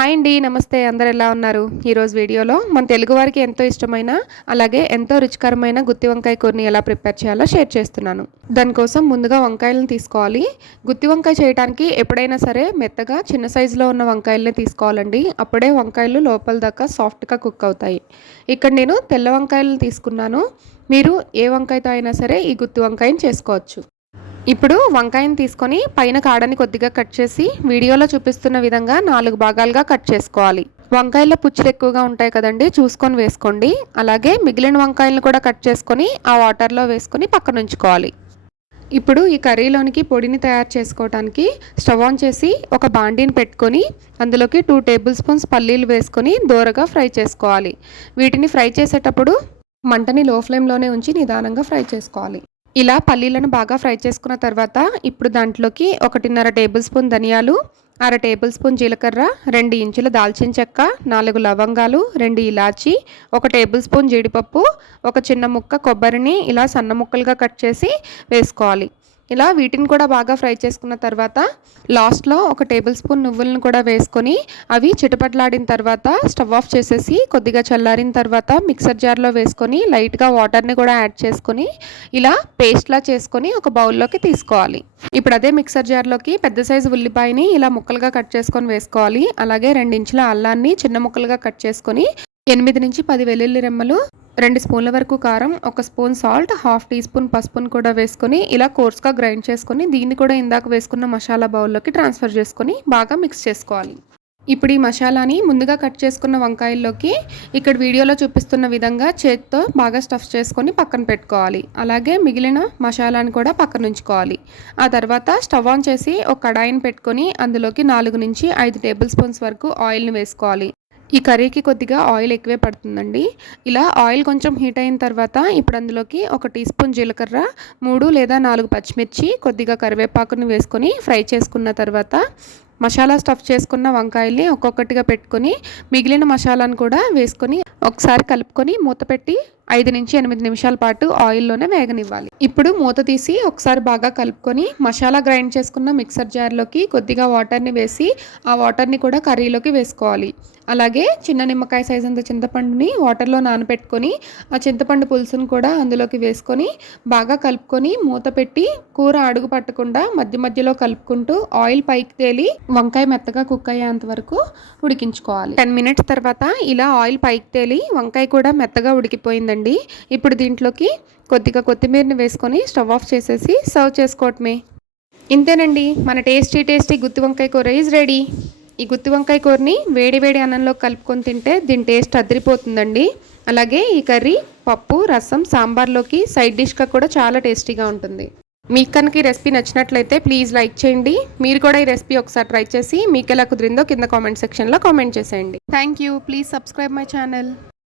Hi అండి, నమస్తే. అందరు ఎలా ఉన్నారు? ఈరోజు వీడియోలో మన తెలుగు వారికి ఎంతో ఇష్టమైన అలాగే ఎంతో రుచికరమైన గుత్తి వంకాయ కూరని ఎలా ప్రిపేర్ చేయాలో షేర్ చేస్తున్నాను. దానికోసం ముందుగా వంకాయలను తీసుకోవాలి. గుత్తి వంకాయ చేయడానికి ఎప్పుడైనా సరే మెత్తగా చిన్న సైజులో ఉన్న వంకాయలని తీసుకోవాలండి. అప్పుడే వంకాయలు లోపల దాకా సాఫ్ట్గా కుక్ అవుతాయి. ఇక్కడ నేను తెల్ల వంకాయలను తీసుకున్నాను. మీరు ఏ వంకాయతో అయినా సరే ఈ గుత్తి వంకాయని చేసుకోవచ్చు. ఇప్పుడు వంకాయని తీసుకొని పైన కాడని కొద్దిగా కట్ చేసి వీడియోలో చూపిస్తున్న విధంగా 4 భాగాలుగా కట్ చేసుకోవాలి. వంకాయల్లో పుచ్చులు ఎక్కువగా ఉంటాయి కదండి, చూసుకొని వేసుకోండి. అలాగే మిగిలిన వంకాయలను కూడా కట్ చేసుకొని ఆ వాటర్లో వేసుకొని పక్కన ఉంచుకోవాలి. ఇప్పుడు ఈ కర్రీలోనికి పొడిని తయారు చేసుకోవడానికి స్టవ్ ఆన్ చేసి ఒక బాండీని పెట్టుకొని అందులోకి 2 టేబుల్ స్పూన్స్ పల్లీలు వేసుకొని దోరగా ఫ్రై చేసుకోవాలి. వీటిని ఫ్రై చేసేటప్పుడు మంటని లో ఫ్లేమ్లోనే ఉంచి నిదానంగా ఫ్రై చేసుకోవాలి. ఇలా పల్లీలను బాగా ఫ్రై చేసుకున్న తర్వాత ఇప్పుడు దాంట్లోకి 1.5 టేబుల్ స్పూన్ ధనియాలు, 1/2 టేబుల్ స్పూన్ జీలకర్ర, 2 ఇంచుల దాల్చిన చెక్క, 4 లవంగాలు, 2 ఇలాచి, 1 టేబుల్ స్పూన్ జీడిపప్పు, ఒక చిన్న ముక్క కొబ్బరిని ఇలా సన్న ముక్కలుగా కట్ చేసి వేసుకోవాలి. ఇలా వీటిని కూడా బాగా ఫ్రై చేసుకున్న తర్వాత లాస్ట్లో 1 టేబుల్ స్పూన్ నువ్వులను కూడా వేసుకొని అవి చిటపట్లాడిన తర్వాత స్టవ్ ఆఫ్ చేసేసి కొద్దిగా చల్లారిన తర్వాత మిక్సర్ జార్లో వేసుకొని లైట్గా వాటర్ని కూడా యాడ్ చేసుకొని ఇలా పేస్ట్లా చేసుకొని ఒక బౌల్లోకి తీసుకోవాలి. ఇప్పుడు అదే మిక్సర్ జార్లోకి పెద్ద సైజు ఉల్లిపాయని ఇలా ముక్కలుగా కట్ చేసుకొని వేసుకోవాలి. అలాగే 2 ఇంచుల అల్లాన్ని చిన్న ముక్కలుగా కట్ చేసుకొని 8 నుంచి 10 వెల్లుల్లి రెమ్మలు, 2 స్పూన్ల వరకు కారం, 1 స్పూన్ సాల్ట్, 1/2 టీ స్పూన్ పసుపును కూడా వేసుకొని ఇలా కోర్స్గా గ్రైండ్ చేసుకొని దీన్ని కూడా ఇందాక వేసుకున్న మసాలా బౌల్లోకి ట్రాన్స్ఫర్ చేసుకొని బాగా మిక్స్ చేసుకోవాలి. ఇప్పుడు ఈ మసాలాని ముందుగా కట్ చేసుకున్న వంకాయల్లోకి ఇక్కడ వీడియోలో చూపిస్తున్న విధంగా చేతితో బాగా స్టఫ్ చేసుకొని పక్కన పెట్టుకోవాలి. అలాగే మిగిలిన మసాలాని కూడా పక్కన ఉంచుకోవాలి. ఆ తర్వాత స్టవ్ ఆన్ చేసి ఒక కడాయిని పెట్టుకొని అందులోకి 4 నుంచి 5 టేబుల్ స్పూన్స్ వరకు ఆయిల్ని వేసుకోవాలి. ఈ కర్రీకి కొద్దిగా ఆయిల్ ఎక్కువే పడుతుందండి. ఇలా ఆయిల్ కొంచెం హీట్ అయిన తర్వాత ఇప్పుడు అందులోకి 1 టీ స్పూన్ జీలకర్ర, 3 లేదా 4 పచ్చిమిర్చి, కొద్దిగా కరివేపాకుని వేసుకొని ఫ్రై చేసుకున్న తర్వాత మసాలా స్టఫ్ చేసుకున్న వంకాయల్ని ఒక్కొక్కటిగా పెట్టుకొని మిగిలిన మసాలాను కూడా వేసుకొని ఒకసారి కలుపుకొని మూత పెట్టి 5 నుంచి 8 నిమిషాల పాటు ఆయిల్లోనే వేగనివ్వాలి. ఇప్పుడు మూత తీసి ఒకసారి బాగా కలుపుకొని మసాలా గ్రైండ్ చేసుకున్న మిక్సర్ జార్లోకి కొద్దిగా వాటర్ని వేసి ఆ వాటర్ని కూడా కర్రీలోకి వేసుకోవాలి. అలాగే చిన్న నిమ్మకాయ సైజ్ అంత చింతపండుని వాటర్లో నానబెట్టుకొని ఆ చింతపండు పులుసును కూడా అందులోకి వేసుకొని బాగా కలుపుకొని మూత పెట్టి కూర అడుగు పట్టకుండా మధ్య మధ్యలో కలుపుకుంటూ ఆయిల్ పైకి తేలి వంకాయ మెత్తగా కుక్ అయ్యేంత వరకు ఉడికించుకోవాలి. 10 మినిట్స్ తర్వాత ఇలా ఆయిల్ పైకి తేలి వంకాయ కూడా మెత్తగా ఉడికిపోయిందండి. ఇప్పుడు దీంట్లోకి కొద్దిగా కొత్తిమీరని వేసుకొని స్టవ్ ఆఫ్ చేసేసి సర్వ్ చేసుకోవటమే. ఇంతేనండి, మన టేస్టీ గుత్తి వంకాయ కూర ఈజ్ రెడీ. ఈ గుత్తి వంకాయ కూరని వేడి అన్నంలో కలుపుకొని తింటే దీని టేస్ట్ అదిరిపోతుందండి. అలాగే ఈ కర్రీ పప్పు, రసం, సాంబార్లోకి సైడ్ డిష్గా కూడా చాలా టేస్టీగా ఉంటుంది. మీకు కనుక ఈ రెసిపీ నచ్చినట్లయితే ప్లీజ్ లైక్ చేయండి. మీరు కూడా ఈ రెసిపీ ఒకసారి ట్రై చేసి మీకు ఎలా కుదిరిందో కింద కామెంట్ సెక్షన్లో కామెంట్ చేసేయండి. Thank you. Please subscribe my channel.